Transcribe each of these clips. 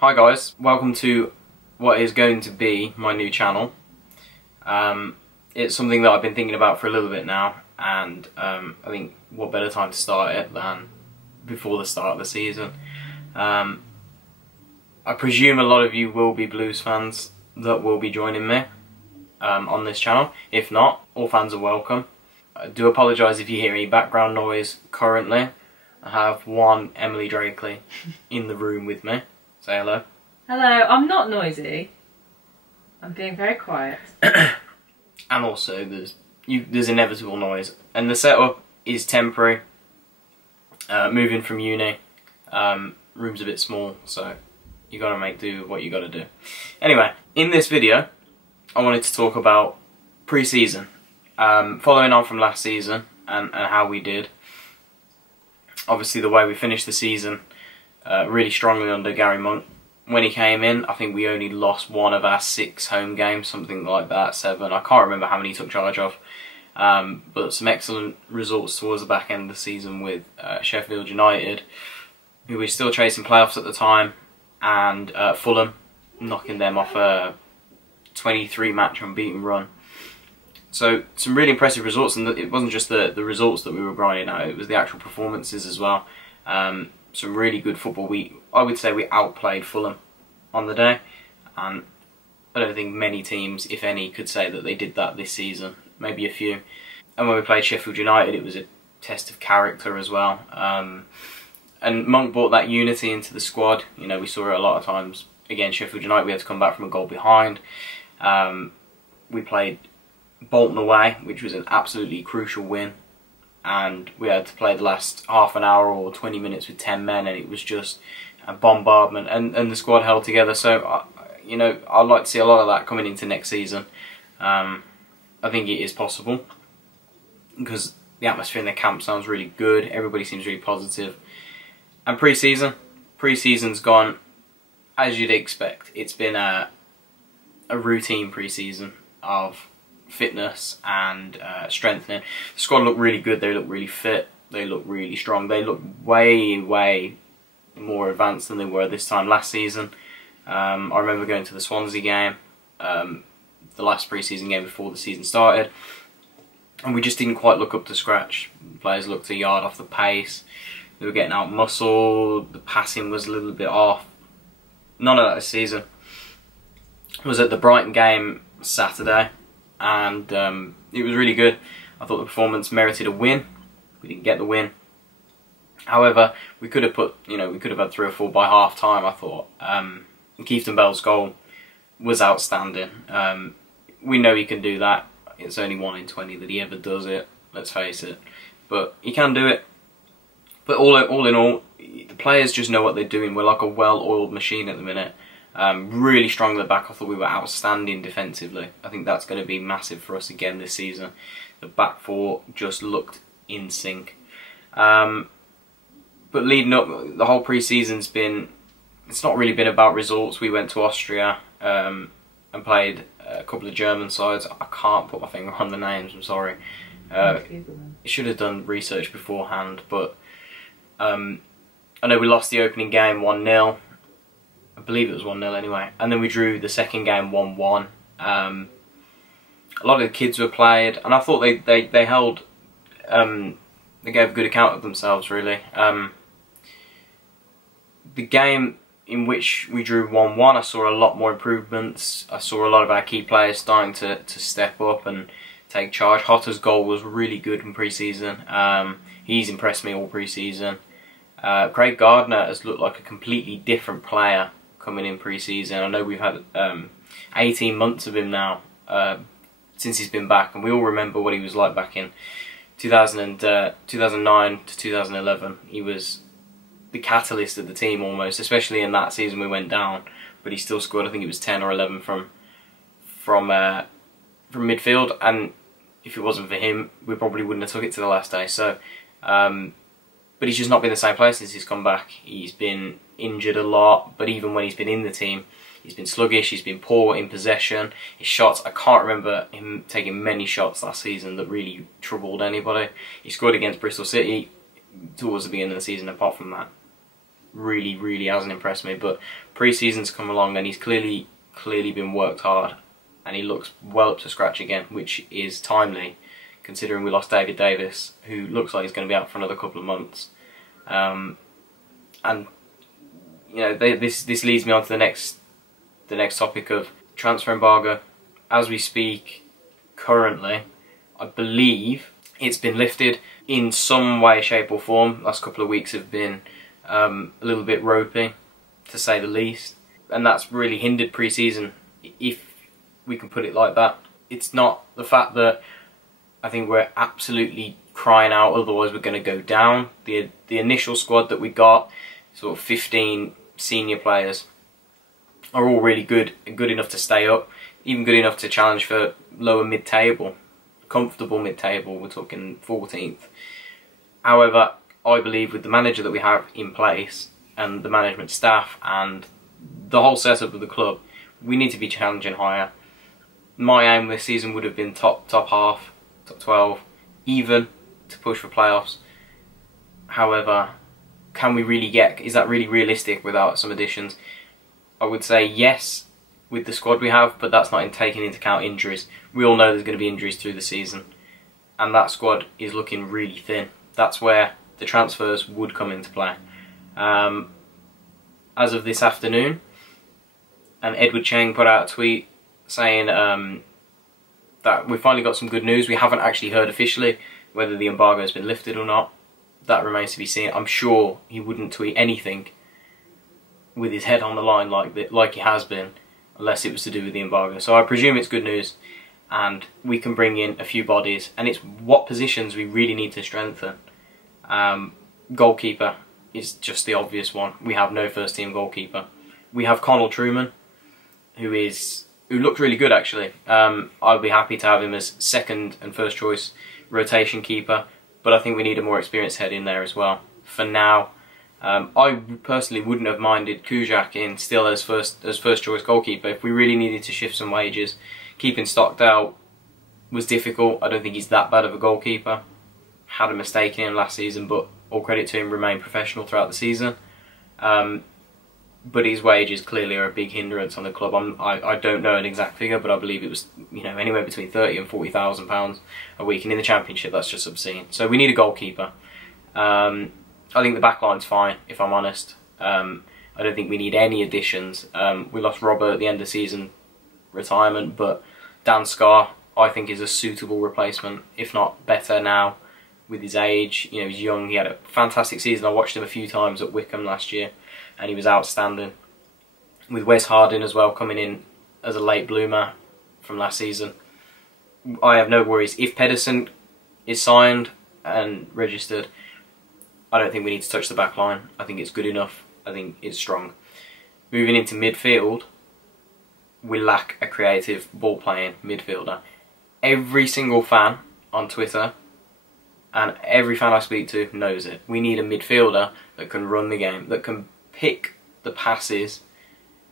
Hi guys, welcome to what is going to be my new channel. It's something that I've been thinking about for a little bit now, and I think what better time to start it than before the start of the season. I presume a lot of you will be Blues fans that will be joining me on this channel. If not, all fans are welcome. I do apologise if you hear any background noise currently. I have one Emily Drakeley in the room with me. Say hello. Hello, I'm not noisy. I'm being very quiet. And also, there's inevitable noise. And the setup is temporary. Moving from uni. Room's a bit small, so you gotta make do with what you gotta do. Anyway, in this video, I wanted to talk about pre-season. Following on from last season and how we did. Obviously, the way we finished the season really strongly under Gary Monk. When he came in, I think we only lost one of our 6 home games, something like that, 7. I can't remember how many he took charge of. But some excellent results towards the back end of the season with Sheffield United, who were still chasing playoffs at the time, and Fulham, knocking them off a 23-match unbeaten run. So some really impressive results, and it wasn't just the results that we were grinding out, it was the actual performances as well. Some really good football. I would say we outplayed Fulham on the day, and I don't think many teams, if any, could say that they did that this season. Maybe a few. And when we played Sheffield United, it was a test of character as well. And Monk brought that unity into the squad. You know, we saw it a lot of times against Sheffield United. We had to come back from a goal behind. We played Bolton away, which was an absolutely crucial win, and we had to play the last half an hour or 20 minutes with 10 men, and it was just a bombardment, and the squad held together. So you know, I'd like to see a lot of that coming into next season. I think it is possible because the atmosphere in the camp sounds really good. Everybody seems really positive. And pre-season's gone as you'd expect. It's been a routine pre-season of fitness and strengthening. The squad looked really good. They look really fit. They look really strong. They look way more advanced than they were this time last season. I remember going to the Swansea game, the last pre-season game before the season started, and we just didn't quite look up to scratch. The players looked a yard off the pace. They were getting out muscled. The passing was a little bit off. None of that this season. I was at the Brighton game Saturday, and it was really good. I thought the performance merited a win. We didn't get the win. However, we could have had 3 or 4 by half time. I thought Keith Bell's goal was outstanding. We know he can do that. It's only 1 in 20 that he ever does it. Let's face it, but he can do it. But all in all, the players just know what they're doing. We're like a well-oiled machine at the minute. Really strong at the back. I thought we were outstanding defensively. I think that's going to be massive for us again this season. The back 4 just looked in sync. But leading up, the whole pre-season's been, it's not really been about results. We went to Austria and played a couple of German sides. I can't put my finger on the names, I'm sorry. Should have done research beforehand, but I know we lost the opening game 1-0. I believe it was 1-0 anyway, and then we drew the second game 1-1. A lot of the kids were played, and I thought they held, they gave a good account of themselves really. The game in which we drew 1-1, I saw a lot more improvements. I saw a lot of our key players starting to step up and take charge. Hotter's goal was really good in pre-season. He's impressed me all pre-season. Craig Gardner has looked like a completely different player coming in pre-season. I know we've had 18 months of him now since he's been back, and we all remember what he was like back in 2009 to 2011. He was the catalyst of the team almost, especially in that season we went down, but he still scored, I think it was 10 or 11 from midfield, and if it wasn't for him, we probably wouldn't have took it to the last day. So but he's just not been the same player since he's come back. He's been injured a lot, but even when he's been in the team, he's been sluggish, he's been poor in possession. His shots, I can't remember him taking many shots last season that really troubled anybody. He scored against Bristol City towards the beginning of the season. Apart from that, really hasn't impressed me. But pre-season's come along and he's clearly been worked hard, and he looks well up to scratch again, which is timely considering we lost David Davis, who looks like he's going to be out for another couple of months. And you know, this leads me on to the next topic of transfer embargo. As we speak, currently, I believe it's been lifted in some way, shape or form. Last couple of weeks have been a little bit ropey, to say the least, and that's really hindered pre-season, if we can put it like that. It's not the fact that I think we're absolutely crying out, otherwise we're going to go down. The initial squad that we got, sort of 15 senior players, are all really good and good enough to stay up, even good enough to challenge for lower mid-table, comfortable mid-table. We're talking 14th. However, I believe with the manager that we have in place and the management staff and the whole setup of the club, we need to be challenging higher. My aim this season would have been top half, top 12, even to push for playoffs. However, can we really is that really realistic without some additions? I would say yes with the squad we have, but that's not taking into account injuries. We all know there's going to be injuries through the season, and that squad is looking really thin. That's where the transfers would come into play. As of this afternoon, and Edward Cheng put out a tweet saying that we finally got some good news. We haven't actually heard officially whether the embargo has been lifted or not. That remains to be seen. I'm sure he wouldn't tweet anything with his head on the line like he has been, unless it was to do with the embargo. So I presume it's good news, and we can bring in a few bodies, and it's what positions we really need to strengthen. Goalkeeper is just the obvious one. We have no first team goalkeeper. We have Connell Truman, who looked really good actually. I'd be happy to have him as second and first choice rotation keeper, but I think we need a more experienced head in there as well. For now, I personally wouldn't have minded Kujak in still as first choice goalkeeper if we really needed to shift some wages. Keeping Stockdale was difficult. I don't think he's that bad of a goalkeeper. Had a mistake in him last season, but all credit to him, remained professional throughout the season. But his wages clearly are a big hindrance on the club. I don't know an exact figure, but I believe it was, you know, anywhere between £30,000 and £40,000 a week, and in the Championship that's just obscene. So we need a goalkeeper. I think the back line's fine, if I'm honest. I don't think we need any additions. We lost Robert at the end of season, retirement, but Dan Scarr I think is a suitable replacement, if not better now with his age. You know, he's young. He had a fantastic season. I watched him a few times at Wickham last year, and he was outstanding. With Wes Harding as well coming in as a late bloomer from last season, I have no worries. If Pedersen is signed and registered, I don't think we need to touch the back line. I think it's good enough. I think it's strong. Moving into midfield, we lack a creative ball-playing midfielder. Every single fan on Twitter and every fan I speak to knows it. We need a midfielder that can run the game, that can pick the passes,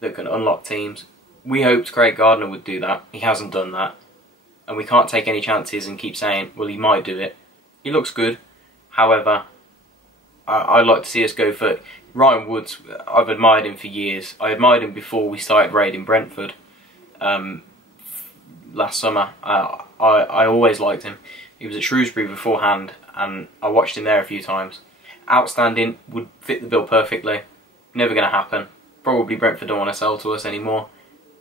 that can unlock teams. We hoped Craig Gardner would do that. He hasn't done that. And we can't take any chances and keep saying, well, he might do it. He looks good. However, I'd like to see us go for Ryan Woods. I've admired him for years. I admired him before we started raiding Brentford last summer. I always liked him. He was at Shrewsbury beforehand, and I watched him there a few times. Outstanding, would fit the bill perfectly. Never going to happen. Probably Brentford don't want to sell to us anymore,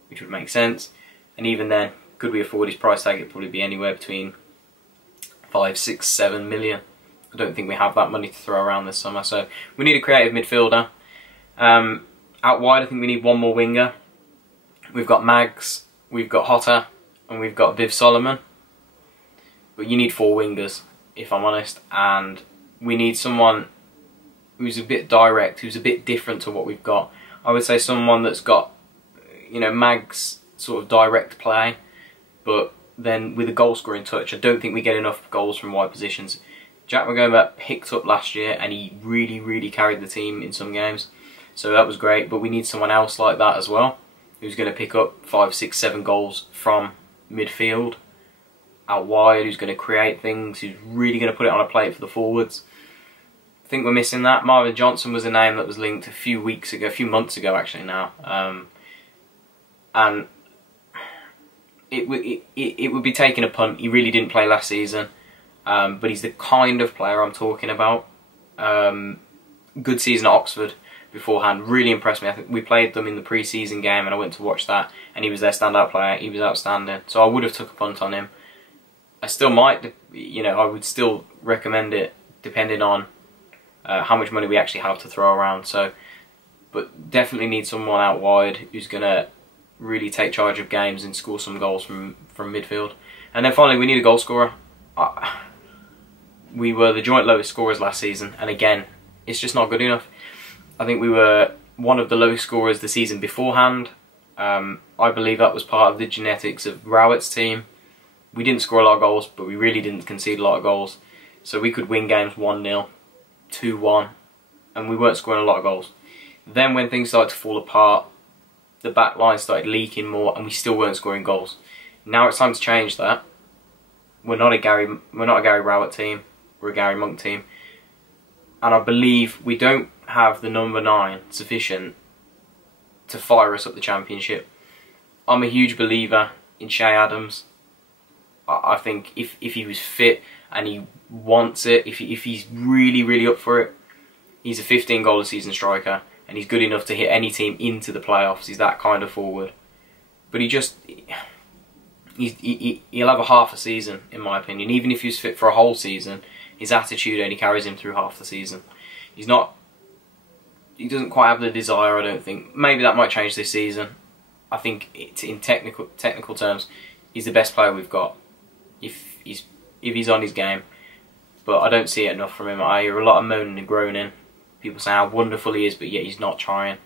which would make sense. And even then, could we afford his price tag? It'd probably be anywhere between 5, 6, 7 million. I don't think we have that money to throw around this summer, so we need a creative midfielder. Out wide, I think we need one more winger. We've got Mags, we've got Hotter, and we've got Viv Solomon. But you need 4 wingers, if I'm honest, and we need someone who's a bit direct, who's a bit different to what we've got. I would say someone that's got, you know, Mags' sort of direct play, but then with a goal-scoring touch. I don't think we get enough goals from wide positions. Jack Magoma picked up last year, and he really carried the team in some games, so that was great. But we need someone else like that as well, who's going to pick up 5, 6, 7 goals from midfield, out wide, who's going to create things, who's really going to put it on a plate for the forwards. I think we're missing that. Marvin Johnson was a name that was linked a few months ago actually now, and it would be taking a punt. He really didn't play last season, but he's the kind of player I'm talking about. Good season at Oxford beforehand, really impressed me. I think we played them in the pre-season game and I went to watch that, and he was their standout player. He was outstanding, so I would have took a punt on him. I still might, you know, I would still recommend it depending on how much money we actually have to throw around. So, but definitely need someone out wide who's going to really take charge of games and score some goals from midfield. And then finally, we need a goal scorer. We were the joint lowest scorers last season, and again, it's just not good enough. I think we were one of the lowest scorers the season beforehand. I believe that was part of the genetics of Rowett's team. We didn't score a lot of goals, but we really didn't concede a lot of goals. So we could win games 1-0, 2-1, and we weren't scoring a lot of goals. Then when things started to fall apart, the back line started leaking more, and we still weren't scoring goals. Now it's time to change that. We're not a Gary Rowett team. We're a Gary Monk team, and I believe we don't have the number 9 sufficient to fire us up the Championship. I'm a huge believer in Shay Adams. I think if he was fit and he wants it, if he's really up for it, he's a 15 goal a season striker, and he's good enough to hit any team into the playoffs. He's that kind of forward. But he'll have a half a season, in my opinion. Even if he's fit for a whole season, his attitude only carries him through half the season. He doesn't quite have the desire, I don't think. Maybe that might change this season. I think in technical terms, he's the best player we've got if he's on his game. But I don't see it enough from him. I hear a lot of moaning and groaning. People say how wonderful he is, but yet he's not trying.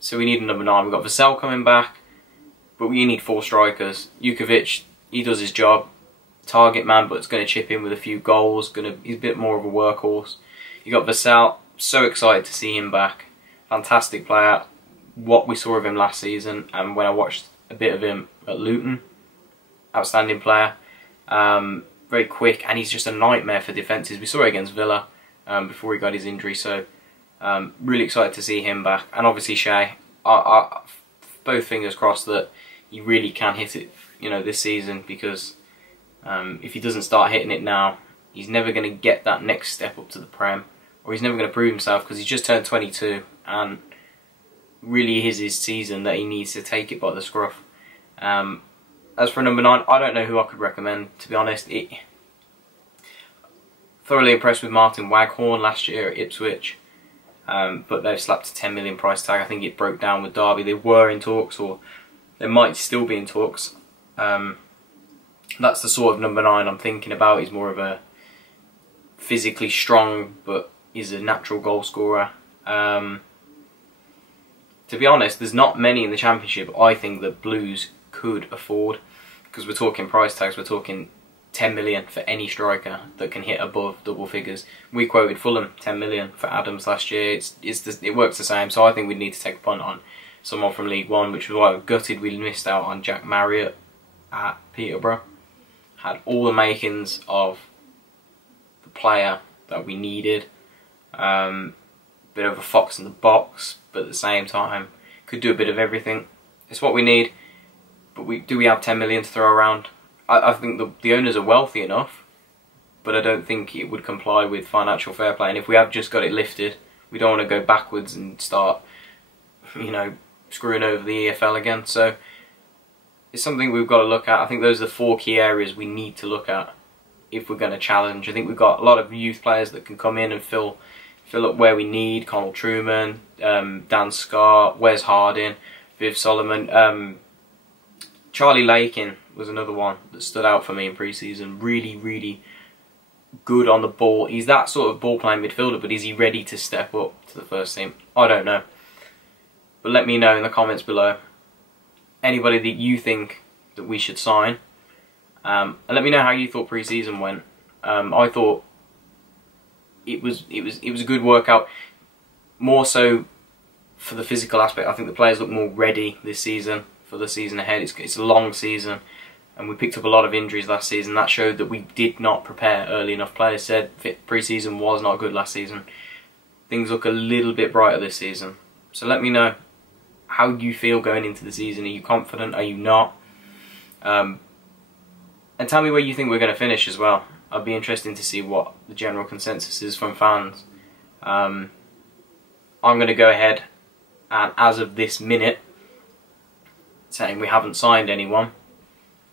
So we need a number 9. We've got Vassell coming back, but we need 4 strikers. Jukovic, he does his job, target man, but it's going to chip in with a few goals. He's a bit more of a workhorse. You got Vassell, so excited to see him back. Fantastic player. What we saw of him last season, and when I watched a bit of him at Luton, outstanding player. Very quick, and he's just a nightmare for defences. We saw it against Villa before he got his injury, so really excited to see him back. And obviously Shay, both fingers crossed that he really can hit it, you know, this season, because if he doesn't start hitting it now, he's never going to get that next step up to the Prem, or he's never going to prove himself, because he's just turned 22, and really is his season that he needs to take it by the scruff. As for number 9, I don't know who I could recommend, to be honest. Thoroughly impressed with Martin Waghorn last year at Ipswich, but they've slapped a 10 million price tag. I think it broke down with Derby. They were in talks, or they might still be in talks. That's the sort of number 9 I'm thinking about. He's more of a physically strong, but is a natural goal scorer. To be honest, there's not many in the Championship I think that Blues could afford, because we're talking price tags. We're talking 10 million for any striker that can hit above double figures. We quoted Fulham 10 million for Adams last year. It works the same, so I think we'd need to take a punt on someone from League One, which was why I'm gutted we missed out on Jack Marriott at Peterborough. Had all the makings of the player that we needed. Bit of a fox in the box, but at the same time could do a bit of everything. It's what we need. But do we have 10 million to throw around? I think the owners are wealthy enough, but I don't think it would comply with financial fair play. And if we have just got it lifted, we don't want to go backwards and start, you know, screwing over the EFL again. So it's something we've got to look at. I think those are the 4 key areas we need to look at if we're going to challenge. I think we've got a lot of youth players that can come in and fill up where we need. Connell Truman, Dan Scott, Wes Harding, Viv Solomon. Charlie Lakin was another one that stood out for me in pre-season. Really good on the ball. He's that sort of ball-playing midfielder, but is he ready to step up to the first team? I don't know. But let me know in the comments below anybody that you think that we should sign. And let me know how you thought pre-season went. I thought it was a good workout. More so for the physical aspect. I think the players look more ready this season for the season ahead. It's a long season. and we picked up a lot of injuries last season. That showed that we did not prepare early enough. Players said pre-season was not good last season. Things look a little bit brighter this season. So let me know how you feel going into the season. Are you confident? Are you not? And tell me where you think we're going to finish as well. I'd be interested to see what the general consensus is from fans. I'm going to go ahead and, as of this minute, saying we haven't signed anyone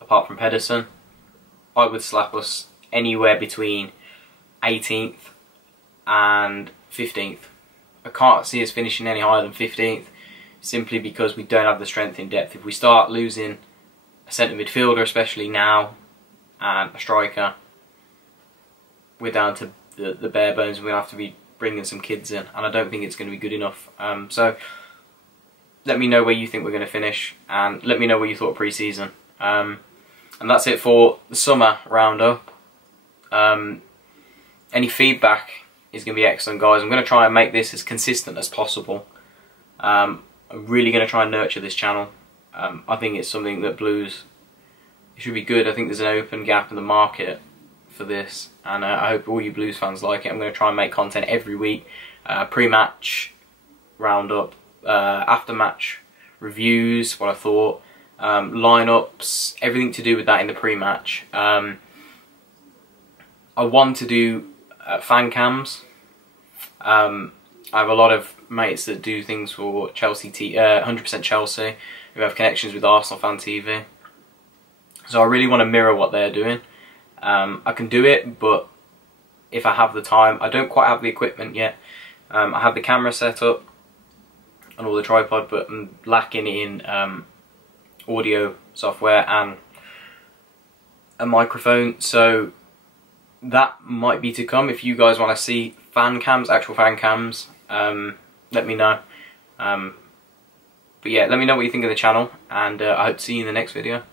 apart from Pedersen, I would slap us anywhere between 18th and 15th. I can't see us finishing any higher than 15th, simply because we don't have the strength in depth. If we start losing a centre midfielder, especially now, and a striker, we're down to the bare bones, and we're going to have to be bringing some kids in, and I don't think it's going to be good enough. So let me know where you think we're going to finish, and let me know what you thought pre-season. And that's it for the summer roundup. Any feedback is going to be excellent, guys. I'm going to try and make this as consistent as possible. I'm really going to try and nurture this channel. I think it's something that Blues, it should be good. I think there's an open gap in the market for this, and I hope all you Blues fans like it. I'm going to try and make content every week, pre-match roundup, after-match reviews, what I thought, lineups, everything to do with that in the pre-match. I want to do fan cams. I have a lot of mates that do things for Chelsea, 100% Chelsea, who have connections with Arsenal Fan TV. So I really want to mirror what they're doing. I can do it, but if I have the time, I don't quite have the equipment yet. I have the camera set up and all the tripod, but I'm lacking in audio software and a microphone. So that might be to come. If you guys want to see fan cams, actual fan cams, let me know. But yeah, let me know what you think of the channel, and I hope to see you in the next video.